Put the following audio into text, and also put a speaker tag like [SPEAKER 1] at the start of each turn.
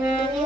[SPEAKER 1] Mm-hmm.